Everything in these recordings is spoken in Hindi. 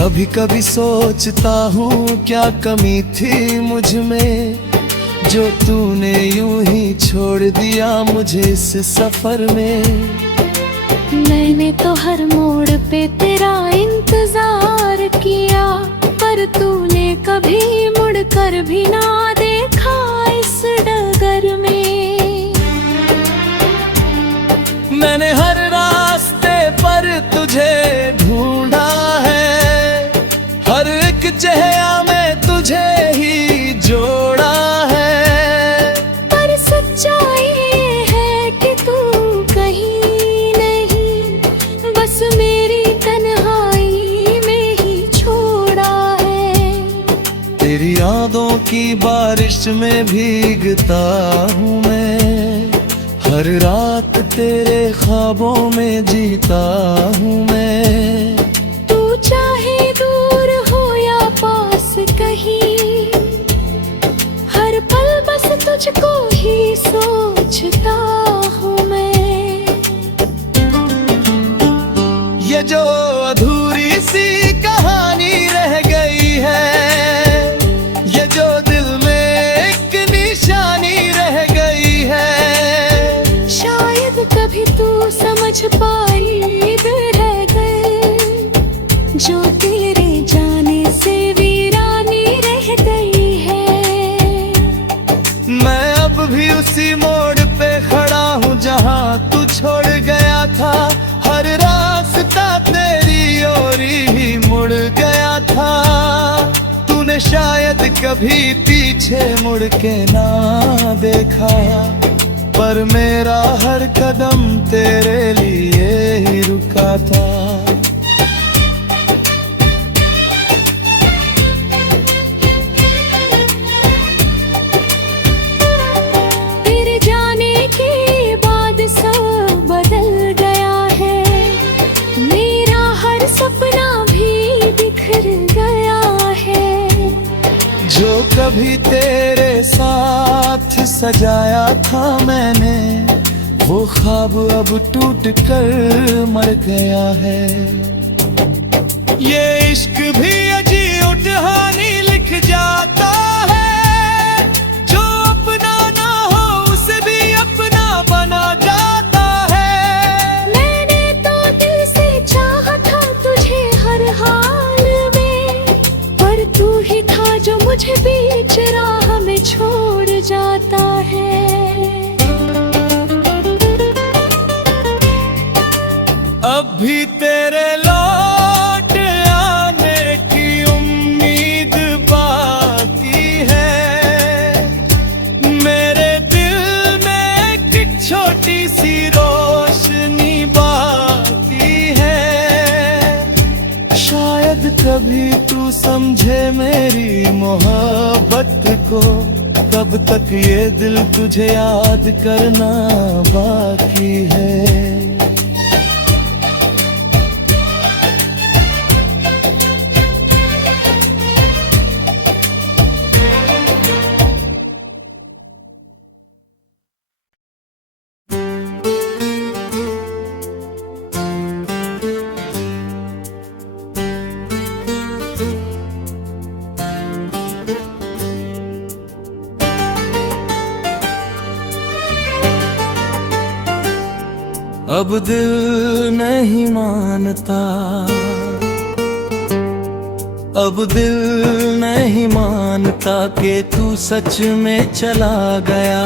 कभी कभी सोचता हूँ क्या कमी थी मुझ में, जो तूने यूं ही छोड़ दिया मुझे इस सफर में। मैंने तो हर मोड़ पे तेरा इंतजार किया, पर तूने कभी मुड़कर भी ना देखा इस डगर में। मैंने हर रास्ते पर तुझे ढूंढा है, हर एक चेहरा में तुझे ही जोड़ा है। पर सच्चाई ये है कि तू कहीं नहीं, बस मेरी तन्हाई में ही छोड़ा है। तेरी यादों की बारिश में भीगता हूँ मैं, हर रात तेरे ख्वाबों में जीता हूँ मैं। तू चाहे दूर हो या पास कहीं, हर पल बस तुझको ही सोचता हूँ मैं। ये जो अधूरी सी कहानी रह गई है, ये जो दिल में एक निशानी रह गई है। शायद कभी तू समझ पाई रह गए, जो तेरे जाने से वीरानी रह गई है। मैं अब भी उसी मोड़ पे खड़ा हूँ जहाँ तू छोड़ गया था, हर रास्ता तेरी ओर ही मुड़ गया था। तूने शायद कभी पीछे मुड़ के ना देखा, पर मेरा हर कदम तेरे लिए ही रुका था। तेरे जाने के बाद सब बदल गया है, मेरा हर सपना भी बिखर गया है। जो कभी तेरे साथ सजाया था मैंने, वो ख्वाब अब टूट कर मर गया है। ये इश्क भी अजीब कहानी लिख जाता है, जो अपना ना हो उसे भी अपना बना जाता है। मैंने तो दिल से चाहा था तुझे हर हाल में, पर तू ही था जो मुझे बीच राह में छोड़ जाता है। अब भी तेरे लौट आने की उम्मीद बाकी है, मेरे दिल में एक छोटी सी रोशनी बाकी है। शायद कभी तू समझे मेरी मोहब्बत को, तब तक ये दिल तुझे याद करना बाकी है। अब दिल नहीं मानता, अब दिल नहीं मानता कि तू सच में चला गया।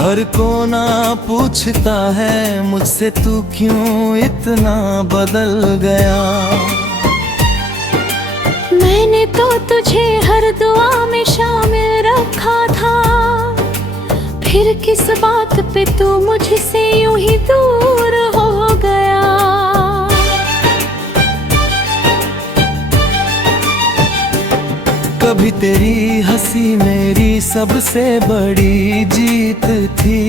हर कोना पूछता है मुझसे तू क्यों इतना बदल गया। मैंने तो तुझे हर दुआ में शामिल रखा था, फिर किस बात पे तू मुझसे यूं ही दूर हो गया। कभी तेरी हंसी मेरी सबसे बड़ी जीत थी,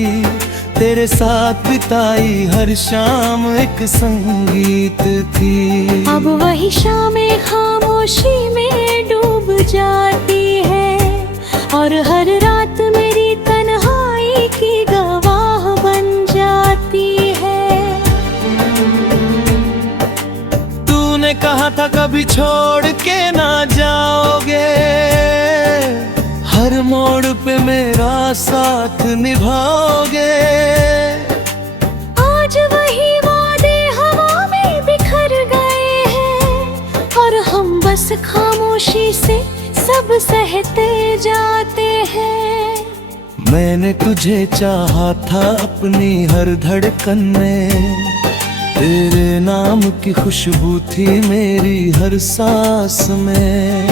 तेरे साथ बिताई हर शाम एक संगीत थी। अब वही शामें खामोशी में डूब जाती है, और हर रात मेरी तन्हाई की गवाह बन जाती है। कहा था कभी छोड़ के ना जाओगे, हर मोड़ पे मेरा साथ निभाओगे। आज वही वादे हवा में बिखर गए हैं और हम बस खामोशी से सब सहते जाते हैं। मैंने तुझे चाहा था अपनी हर धड़कन में, तेरे नाम की खुशबू थी मेरी हर सांस में।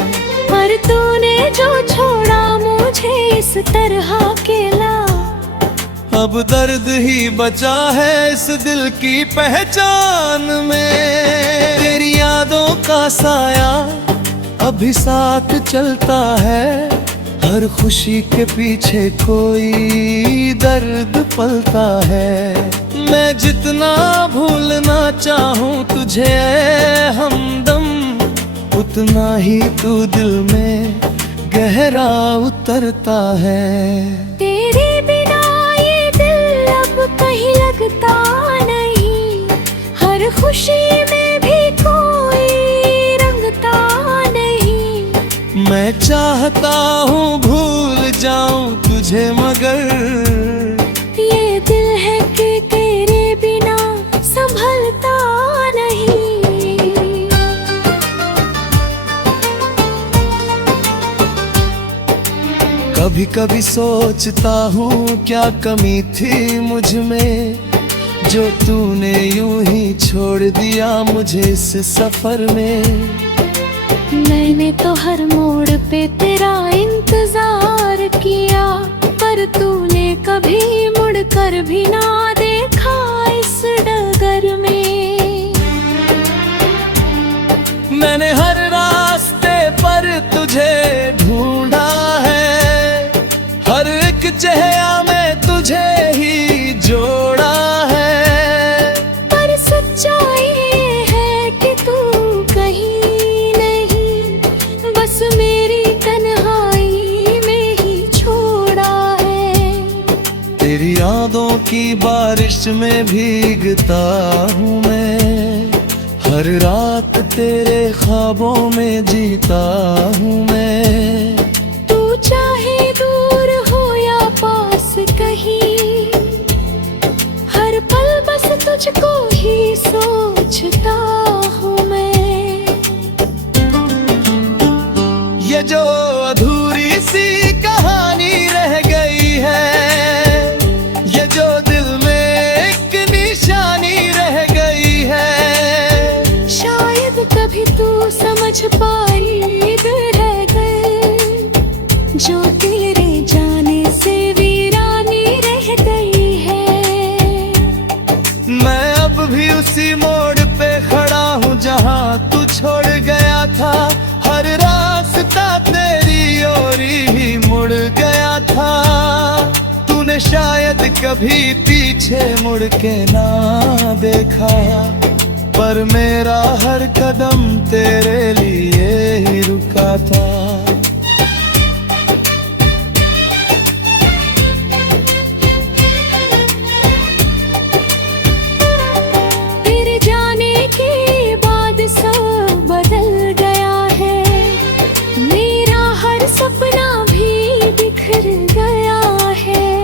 पर तूने जो छोड़ा मुझे इस तरह अकेला, अब दर्द ही बचा है इस दिल की पहचान में। तेरी यादों का साया अभी साथ चलता है, हर खुशी के पीछे कोई दर्द पलता है। मैं जितना भूलना चाहूँ तुझे ऐ हमदम, उतना ही तू दिल में गहरा उतरता है। तेरे बिना ये दिल अब कहीं लगता नहीं, हर खुशी में भी कोई रंगता नहीं। मैं चाहता हूँ भूल जाऊं तुझे मगर ये दिल है कि तेरे बिना संभलता नहीं। कभी कभी सोचता हूँ क्या कमी थी मुझ में, जो तूने यूं ही छोड़ दिया मुझे इस सफर में। मैंने तो हर मोड़ पे तेरा इंतजार किया, पर तूने कभी मुड़कर भी ना देखा इस डगर में। मैंने हर रास्ते पर तुझे ढूंढा है, हर एक चेहरा में तुझे ही जोड़ा है। पर सच्चाई है कि तू कहीं नहीं, बस मेरी तन्हाई में ही छोड़ा है। तेरी यादों की बारिश में भीगता हूँ मैं, हर रात तेरे ख्वाबों में जीता हूँ मैं। तू चाहे दूर हो या पास कहीं, हर पल बस तुझको ही सोचता हूँ मैं। ये जो अधूरी सी कहानी रह गई है, ये जो दिल में एक निशानी रह गई है, शायद कभी तू समझ पाई रह गए, जो तेरे जाने से वीरानी रह गई है। मैं अब भी उसी मोड़ पे खड़ा हूँ जहाँ तू छोड़ गया था, हर रास्ता तेरी ओर ही मुड़ गया था। तूने शायद कभी पीछे मुड़ के ना देखा, पर मेरा हर कदम तेरे लिए ही रुका था। तेरे जाने के बाद सब बदल गया है, मेरा हर सपना भी बिखर गया है।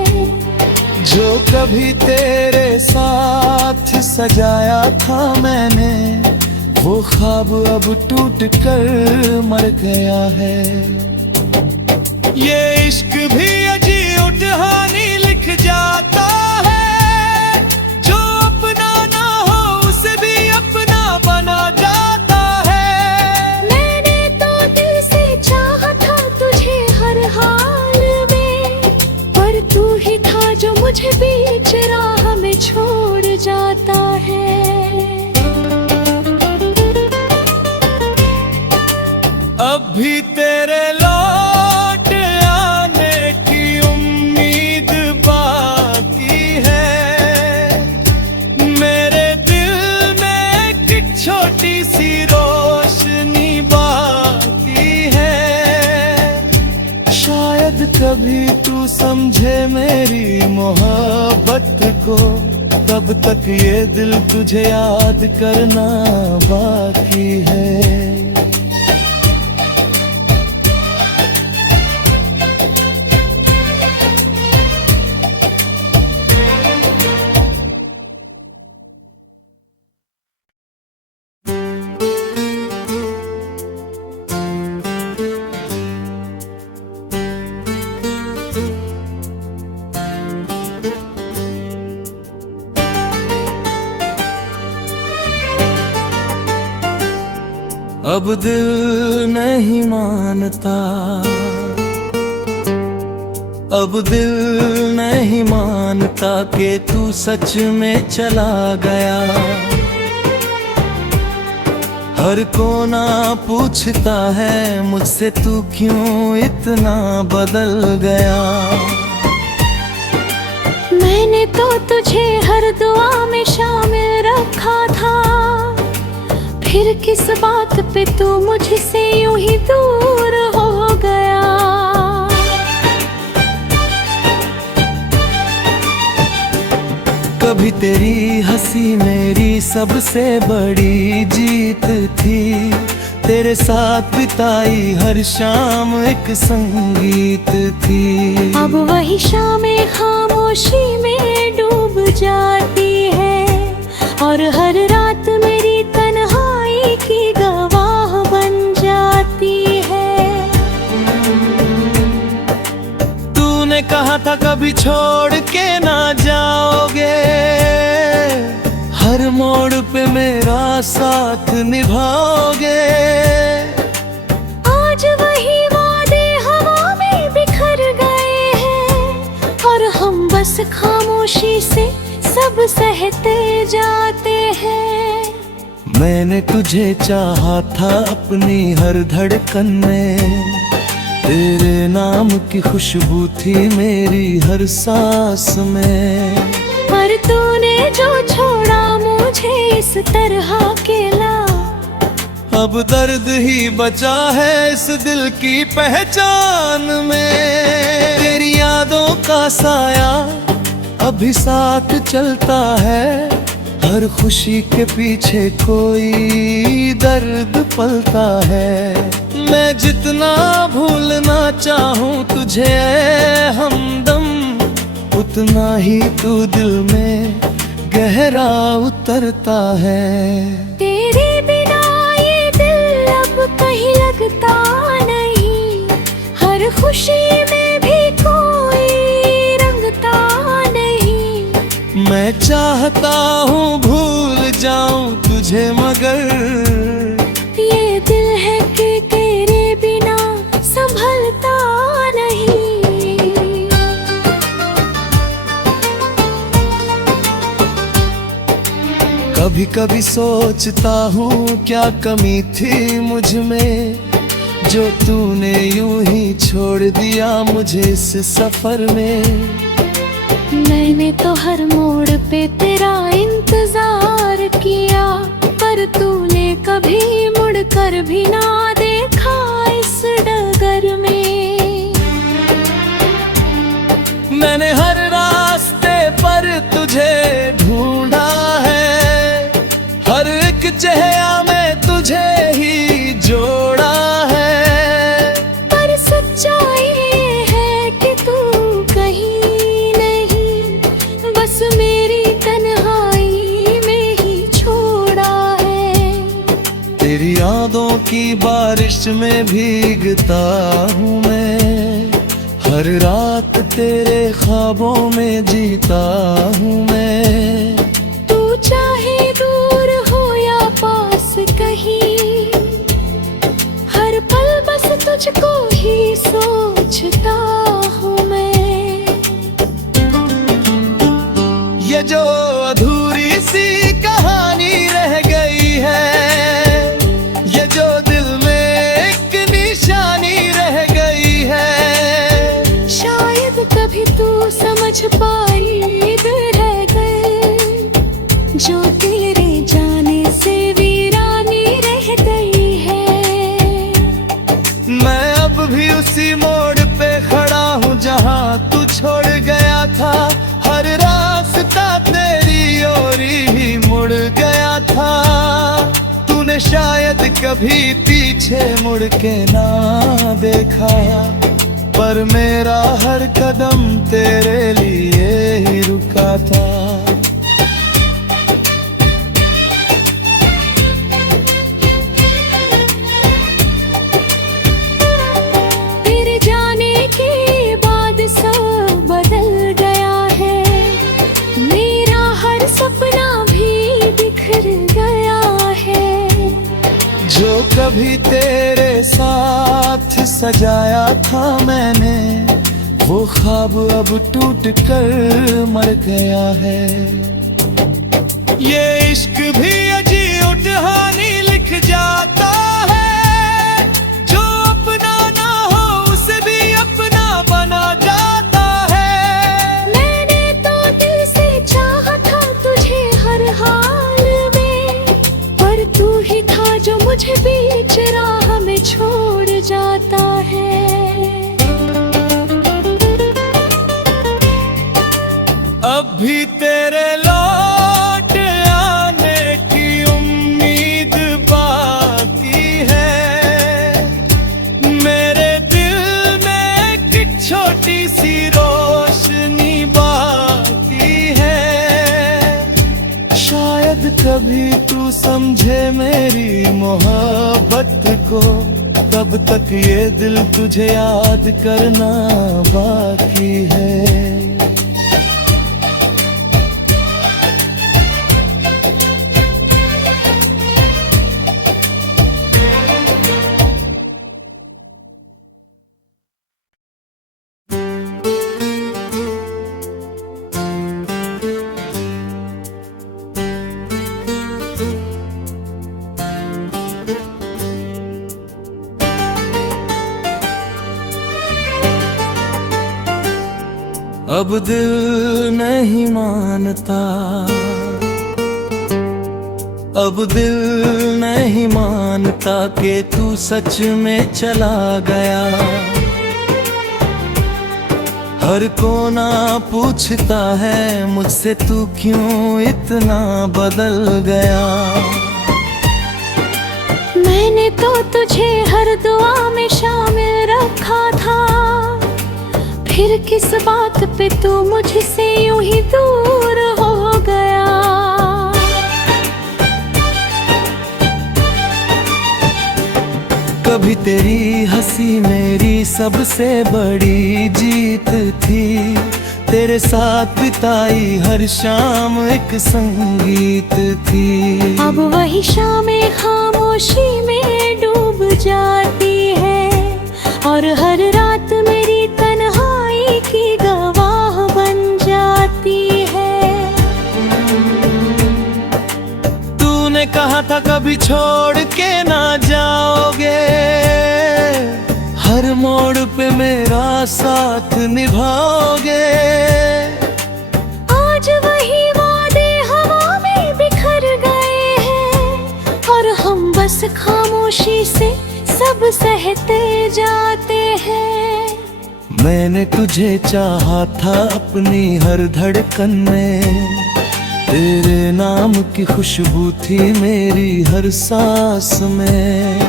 जो कभी तेरे साथ सजाया था मैंने, वो ख्वाब अब टूट कर मर गया है। ये इश्क भी अजीब कहानी लिख जाता है, जो अपना ना हो उसे भी अपना बना जाता है। मैंने तो दिल से चाहा था तुझे हर हाल में, पर तू ही था जो मुझे बीच राह में छोड़ जाता है। अब भी तेरे लौट आने की उम्मीद बाकी है, मेरे दिल में एक छोटी सी रोशनी बाकी है। शायद कभी तू समझे मेरी मोहब्बत को, तब तक ये दिल तुझे याद करना बाकी है। अब दिल नहीं मानता, अब दिल नहीं मानता कि तू सच में चला गया। हर कोना पूछता है मुझसे तू क्यों इतना बदल गया। मैंने तो तुझे हर दुआ में शामिल रखा था, फिर किस बात पे तू मुझसे यूं ही दूर हो गया। कभी तेरी हंसी मेरी सबसे बड़ी जीत थी, तेरे साथ बिताई हर शाम एक संगीत थी। अब वही शामें खामोशी में डूब जाती है, और हर रात मेरी तन्हाई की गवाह बन जाती है। तूने कहा था कभी छोड़ के ना जाओगे, हर मोड़ पे मेरा साथ निभाओगे। आज वही वादे हवा में बिखर गए हैं, और हम बस खामोशी से सब सहते जाते हैं। मैंने तुझे चाहा था अपनी हर धड़कन में, तेरे नाम की खुशबू थी मेरी हर सांस में। पर तूने जो छोड़ा मुझे इस तरह अकेला, अब दर्द ही बचा है इस दिल की पहचान में। तेरी यादों का साया अभी साथ चलता है, हर खुशी के पीछे कोई दर्द पलता है। मैं जितना भूलना चाहूं तुझे हमदम, उतना ही तू दिल में गहरा उतरता है। तेरे बिना ये दिल अब कहीं लगता नहीं, हर खुशी में भी कोई रंगता नहीं। मैं चाहता हूँ भूल जाऊं तुझे, मगर ये दिल है कि तेरे बिना संभलता नहीं। कभी कभी सोचता हूँ क्या कमी थी मुझ में, जो तूने यूं ही छोड़ दिया मुझे इस सफर में। मैंने तो हर मोड़ पे तेरा इंतजार किया, पर तूने कभी मुड़कर भी ना देखा इस डगर में। मैंने हर रास्ते पर तुझे ढूंढा है, हर एक चेहरा में तुझे ही जोड़ा है। पर सच्चाई ये है कि तू कहीं नहीं, बस मेरी तन्हाई में ही छोड़ा है। तेरी यादों की बारिश में भीगता हूँ मैं, हर रात तेरे ख्वाबों में जीता हूँ मैं। तू चाहे दूर हो या पास कहीं, हर पल बस तुझको ही सोचता हूँ मैं। ये जो अधूरी सी कहानी रह गई है, ये जो दिल में एक निशानी रह गई है। शायद कभी तू समझ पाई रह गए, जो तेरे जाने से वीरानी रह गई है। मैं अब भी उसी मोड़ पे खड़ा हूँ जहाँ तू छोड़ गया था। हर रास्ता तेरी कभी पीछे मुड़ के ना देखा, पर मेरा हर कदम तेरे लिए ही रुका था। तेरे जाने के बाद सब बदल गया है, मेरा हर सपना भी बिखर गया है। जो कभी तेरे साथ सजाया था मैंने, वो ख्वाब अब टूट कर मर गया है। ये इश्क भी अजीब कहानी लिख जाता है, जो अपना ना हो उसे भी अपना बना जाता है। मैंने तो दिल से चाहा था तुझे हर हाल में, पर तू ही था जो मुझे बीच राह में छोड़ जाता है। अब भी तेरे लौट आने की उम्मीद बाकी है, मेरे दिल में एक छोटी सी रोशनी बाकी है। शायद कभी तू समझे मेरी मोहब्बत को, तब तक ये दिल तुझे याद करना बाकी है। अब दिल नहीं मानता, अब दिल नहीं मानता कि तू सच में चला गया। हर कोना पूछता है मुझसे तू क्यों इतना बदल गया। मैंने तो तुझे हर दुआ में शामिल रखा था, फिर किस बात पे तू मुझसे यूं ही दूर हो गया। कभी तेरी हंसी मेरी सबसे बड़ी जीत थी, तेरे साथ बिताई हर शाम एक संगीत थी। अब वही शामें खामोशी में डूब जाती है, और हर रात मेरी तन्हाई की गवाह बन जाती है। तूने कहा था कभी छोड़ के ना जाओगे, हर मोड़ पे मेरा साथ निभाओगे। आज वही वादे हवा में बिखर गए हैं, और हम बस खामोशी से सब सहते जाते हैं। मैंने तुझे चाहा था अपनी हर धड़कन में, तेरे नाम की खुशबू थी मेरी हर सांस में।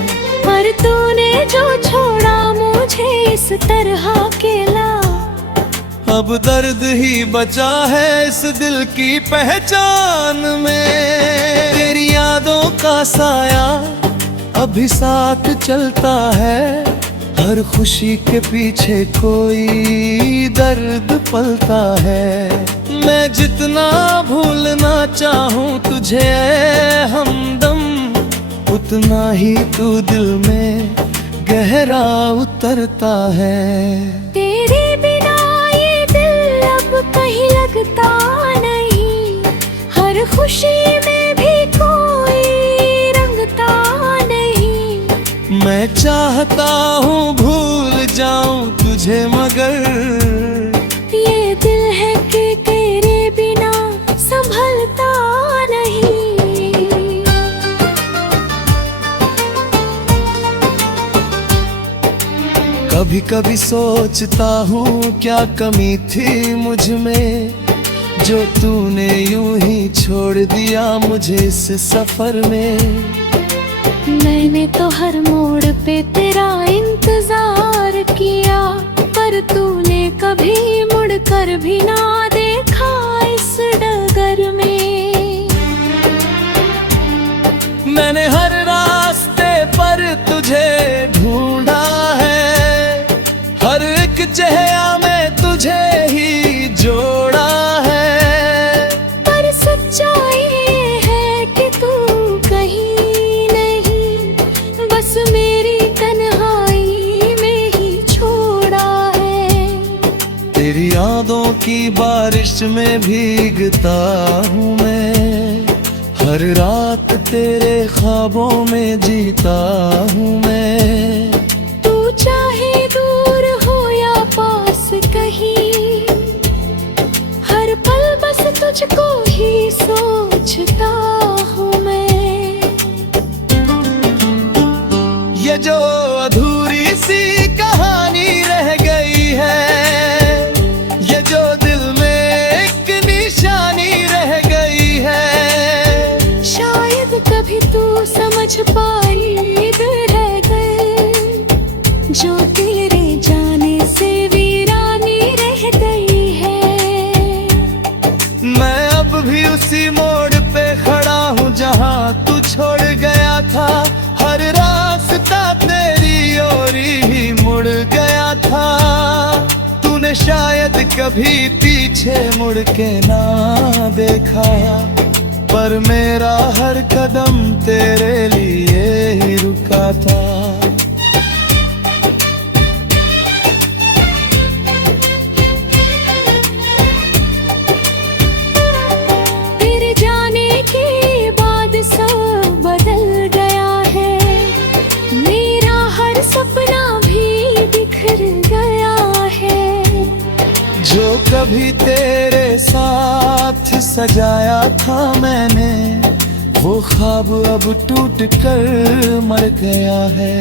पर तूने जो छोड़ा मुझे इस तरह अकेला, अब दर्द ही बचा है इस दिल की पहचान में। तेरी यादों का साया अभी साथ चलता है, हर खुशी के पीछे कोई दर्द पलता है। मैं जितना भूलना चाहूँ तुझे ऐ हमदम, उतना ही तू दिल में गहरा उतरता है। तेरे बिना ये दिल अब कहीं लगता नहीं, हर खुशी में भी कोई रंगता नहीं। मैं चाहता हूँ भूल जाऊं तुझे, मगर ये दिल है कि तेरे बिना संभलता नहीं। कभी कभी सोचता हूँ क्या कमी थी मुझ में, जो तूने यूं ही छोड़ दिया मुझे इस सफर में। मैंने तो हर मोड़ पे तेरा इंतजार किया, पर तूने कभी मुड़कर भी ना देखा इस डगर में। मैंने हर रास्ते पर तुझे ढूंढा है, हर एक चेहरा में तुझे ही जोड़ा है। पर सच्चाई ये है कि तू कहीं नहीं, बस मेरी तन्हाई में ही छोड़ा है। तेरी यादों की बारिश में भीगता हूँ मैं, हर रात तेरे ख्वाबों में जीता हूँ मैं। तू चाहे दूर हो या पास कहीं, हर पल बस तुझको ही सोचता हूँ मैं। ये जो अधूरी सी कहानी रह गई है, ये जो दिल में एक निशानी रह गई है, शायद कभी तू समझ पाई दिल रह गए, जो तेरे जाने से वीरानी रह गई है। मैं अब भी उसी मोड़ पे खड़ा हूँ जहाँ तू छोड़ गया था। हर रास्ता तेरी ओर ही मुड़ गया था। तूने शायद कभी पीछे मुड़ के ना देखा, पर मेरा हर कदम तेरे लिए ही रुका था। तेरे जाने के बाद सब बदल गया है, मेरा हर सपना भी बिखर गया है। जो कभी तेरे साथ सजाया था मैंने, वो ख्वाब अब टूट कर मर गया है।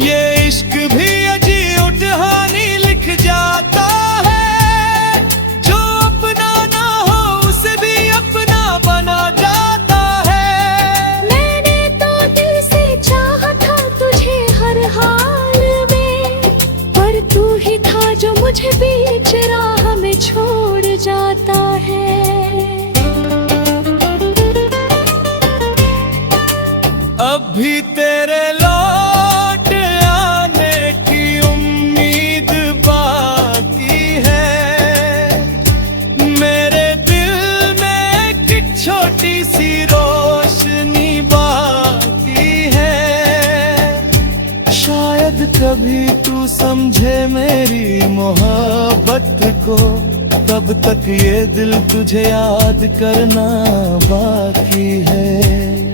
ये इश्क भी अजीब कहानी लिख जाता है, जो अपना ना हो उसे भी अपना बना जाता है। मैंने तो दिल से चाहा था तुझे हर हाल में, पर तू ही था जो मुझे बीच राह में छोड़ जाता है। अब भी तेरे लौट आने की उम्मीद बाकी है, मेरे दिल में एक छोटी सी रोशनी बाकी है। शायद कभी तू समझे मेरी मोहब्बत को, तब तक ये दिल तुझे याद करना बाकी है।